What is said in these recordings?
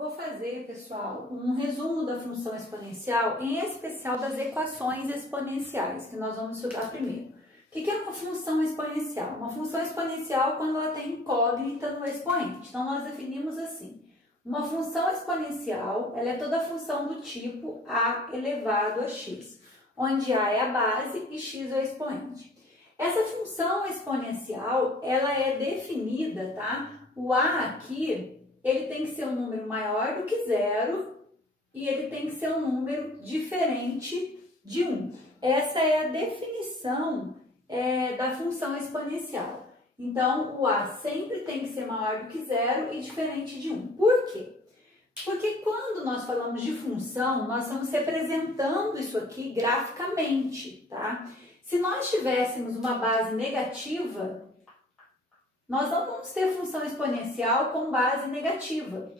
vou fazer, pessoal, um resumo da função exponencial, em especial das equações exponenciais, que nós vamos estudar primeiro. O que é uma função exponencial? Uma função exponencial quando ela tem incógnita no expoente. Então, nós definimos assim. Uma função exponencial, ela é toda função do tipo a elevado a x, onde a é a base e x é o expoente. Essa função exponencial, ela é definida, tá? O a aqui, ele tem que ser um número maior do que zero e ele tem que ser um número diferente de 1. Essa é a definição da função exponencial. Então, o a sempre tem que ser maior do que zero e diferente de 1. Por quê? Porque quando nós falamos de função, nós estamos representando isso aqui graficamente, tá? Se nós tivéssemos uma base negativa, nós não vamos ter função exponencial com base negativa.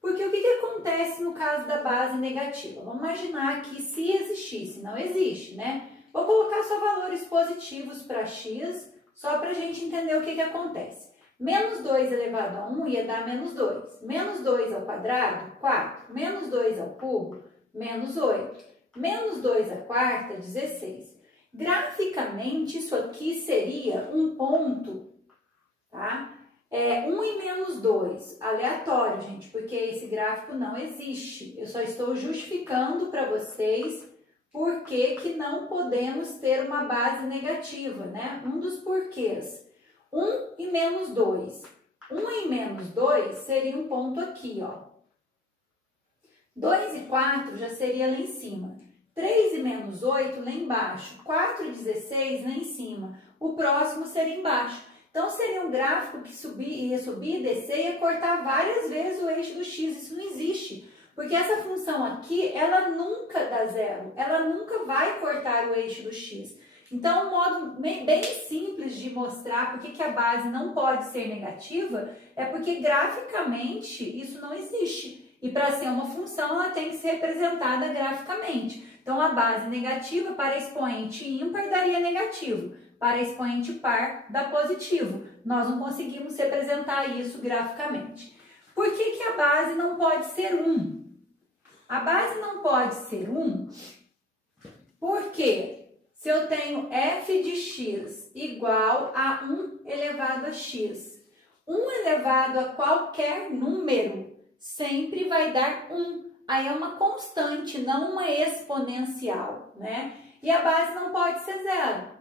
Porque o que acontece no caso da base negativa? Vamos imaginar que se existisse, não existe, né? Vou colocar só valores positivos para x, só para a gente entender o que acontece. Menos 2 elevado a 1 ia dar menos 2. Menos 2 ao quadrado, 4. Menos 2 ao cubo, menos 8. Menos 2 à quarta, 16. Graficamente, isso aqui seria um ponto, tá? 1 e menos 2, aleatório, gente, porque esse gráfico não existe. Eu só estou justificando para vocês por que não podemos ter uma base negativa, né? Um dos porquês. 1 e menos 2. 1 e menos 2 seria um ponto aqui, ó. 2 e 4 já seria lá em cima. 3 e menos 8 lá embaixo. 4 e 16 lá em cima. O próximo seria embaixo. Então, seria um gráfico que ia subir e descer e ia cortar várias vezes o eixo do x. Isso não existe. Porque essa função aqui, ela nunca dá zero. Ela nunca vai cortar o eixo do x. Então, um modo bem simples de mostrar por que a base não pode ser negativa é porque graficamente isso não existe. E para ser uma função, ela tem que ser representada graficamente. Então, a base negativa para expoente ímpar daria negativo. Para expoente par dá positivo. Nós não conseguimos representar isso graficamente. Por que a base não pode ser 1? A base não pode ser 1 porque se eu tenho f de x igual a 1 elevado a x, 1 elevado a qualquer número sempre vai dar 1. Aí é uma constante, não uma exponencial, né? E a base não pode ser 0.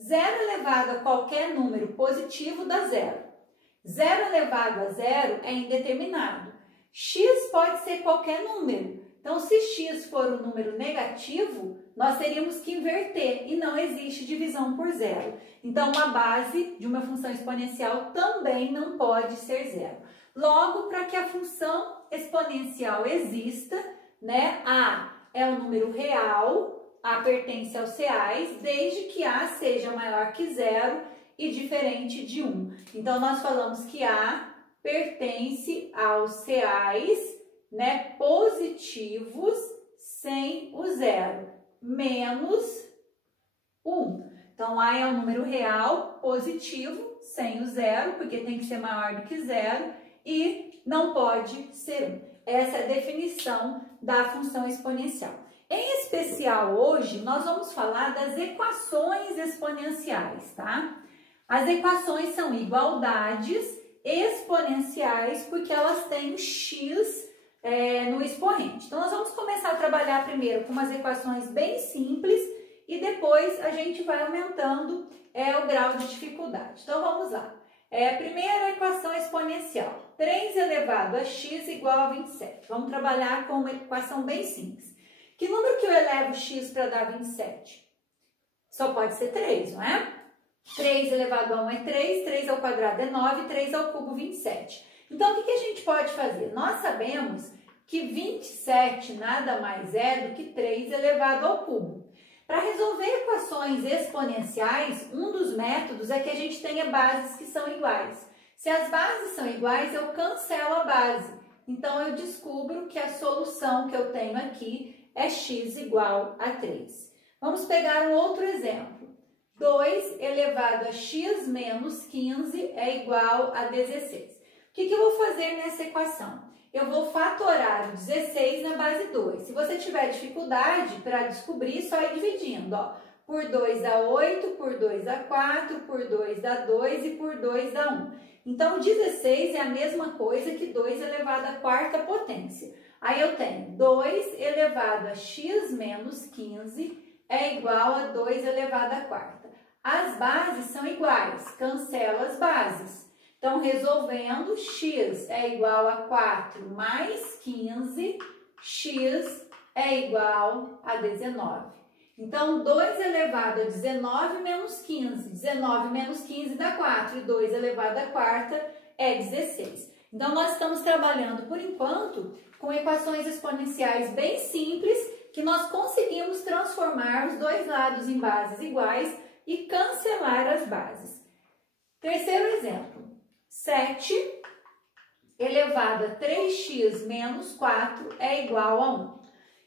0 elevado a qualquer número positivo dá 0. 0 elevado a 0 é indeterminado. X pode ser qualquer número. Então, se x for um número negativo, nós teríamos que inverter e não existe divisão por zero. Então, a base de uma função exponencial também não pode ser zero. Logo, para que a função exponencial exista, né, a é um número real, a pertence aos reais, desde que a seja maior que zero e diferente de 1. Então, nós falamos que a pertence aos reais, né, positivos sem o zero, menos 1. Então, a é um número real positivo sem o zero, porque tem que ser maior do que zero e não pode ser 1. Essa é a definição da função exponencial. Em especial, hoje, nós vamos falar das equações exponenciais, tá? As equações são igualdades exponenciais porque elas têm o x no expoente. Então, nós vamos começar a trabalhar primeiro com umas equações bem simples e depois a gente vai aumentando o grau de dificuldade. Então, vamos lá. Primeira equação exponencial. 3 elevado a x igual a 27. Vamos trabalhar com uma equação bem simples. Que número que eu elevo x para dar 27? Só pode ser 3, não é? 3 elevado a 1 é 3, 3 ao quadrado é 9, 3 ao cubo 27. Então, o que a gente pode fazer? Nós sabemos que 27 nada mais é do que 3 elevado ao cubo. Para resolver equações exponenciais, um dos métodos é que a gente tenha bases que são iguais. Se as bases são iguais, eu cancelo a base. Então, eu descubro que a solução que eu tenho aqui é x igual a 3. Vamos pegar um outro exemplo. 2 elevado a x menos 15 é igual a 16. O que eu vou fazer nessa equação? Eu eu vou fatorar o 16 na base 2. Se você tiver dificuldade para descobrir, só ir dividindo, ó. Por 2 dá 8, por 2 dá 4, por 2 dá 2 e por 2 dá 1. Então, 16 é a mesma coisa que 2 elevado à quarta potência. Aí eu tenho 2 elevado a x menos 15 é igual a 2 elevado à quarta. As bases são iguais, cancelo as bases. Então, resolvendo, x é igual a 4 mais 15, x é igual a 19. Então, 2 elevado a 19 menos 15. 19 menos 15 dá 4 e 2 elevado à quarta é 16. Então, nós estamos trabalhando, por enquanto, com equações exponenciais bem simples, que nós conseguimos transformar os dois lados em bases iguais e cancelar as bases. Terceiro exemplo, 7 elevado a 3x menos 4 é igual a 1.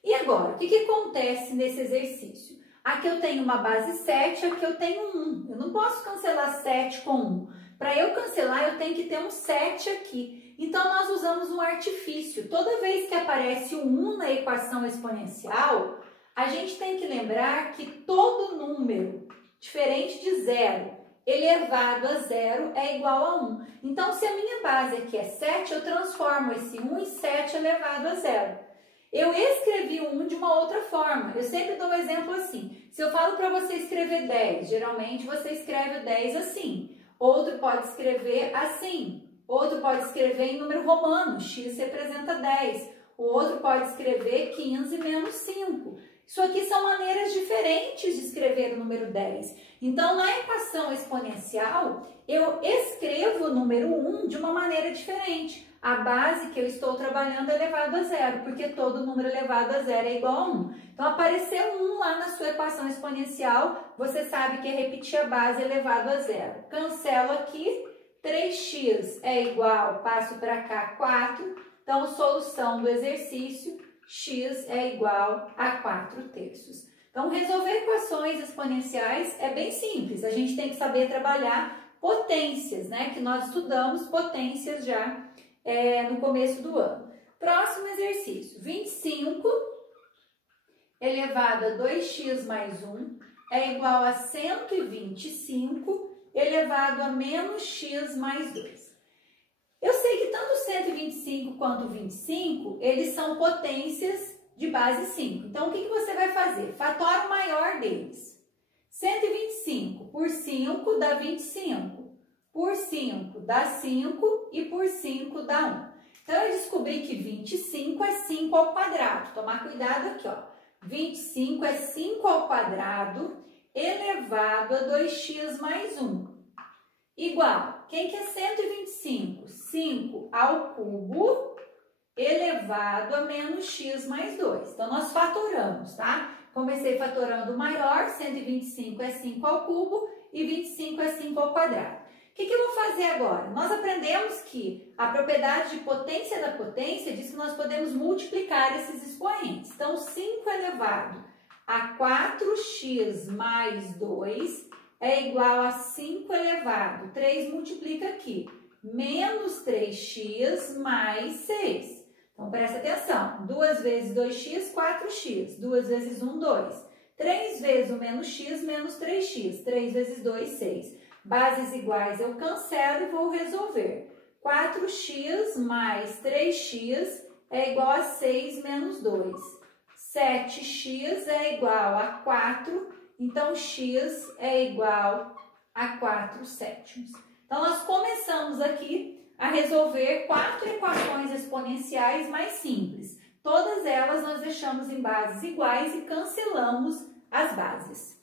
E agora, o que acontece nesse exercício? Aqui eu tenho uma base 7, aqui eu tenho 1. Eu não posso cancelar 7 com 1. Para eu cancelar, eu tenho que ter um 7 aqui. Então, nós usamos um artifício. Toda vez que aparece o 1 na equação exponencial, a gente tem que lembrar que todo número, diferente de 0, elevado a 0 é igual a 1. Então, se a minha base aqui é 7, eu transformo esse 1 em 7 elevado a 0. Eu escrevi o 1 de uma outra forma. Eu sempre dou um exemplo assim. Se eu falo para você escrever 10, geralmente você escreve o 10 assim. Outro pode escrever assim. Outro pode escrever em número romano, x representa 10. O outro pode escrever 15 menos 5. Isso aqui são maneiras diferentes de escrever o número 10. Então, na equação exponencial, eu escrevo o número 1 de uma maneira diferente. A base que eu estou trabalhando é elevado a 0, porque todo número elevado a 0 é igual a 1. Então, apareceu 1 lá na sua equação exponencial, você sabe que é repetir a base elevado a 0. Cancelo aqui, 3x é igual, passo para cá, 4. Então, solução do exercício, x é igual a 4/3. Então, resolver equações exponenciais é bem simples. A gente tem que saber trabalhar potências, né? Que nós estudamos potências já no começo do ano. Próximo exercício, 25 elevado a 2x mais 1 é igual a 125 elevado a menos x mais 2. Eu sei que tanto 125 quanto 25, eles são potências de base 5. Então, o que você vai fazer? Fatora o maior deles. 125 por 5 dá 25. Por 5 dá 5 e por 5 dá 1. Então, eu descobri que 25 é 5 ao quadrado. Tomar cuidado aqui, ó. 25 é 5 ao quadrado elevado a 2x mais 1. Igual, quem que é 125? 5 ao cubo elevado a menos x mais 2. Então, nós fatoramos, tá? Comecei fatorando o maior, 125 é 5 ao cubo e 25 é 5 ao quadrado. O que eu vou fazer agora? Nós aprendemos que a propriedade de potência da potência diz que nós podemos multiplicar esses expoentes. Então, 5 elevado a 4x mais 2 é igual a 5 elevado, 3 multiplica aqui, menos 3x mais 6. Então, presta atenção, 2 vezes 2x, 4x, 2 vezes 1, 2. 3 vezes o menos x, menos 3x, 3 vezes 2, 6. Bases iguais eu cancelo e vou resolver. 4x mais 3x é igual a 6 menos 2. 7x é igual a 4, então x é igual a 4/7. Então, nós começamos aqui a resolver 4 equações exponenciais mais simples. Todas elas nós deixamos em bases iguais e cancelamos as bases.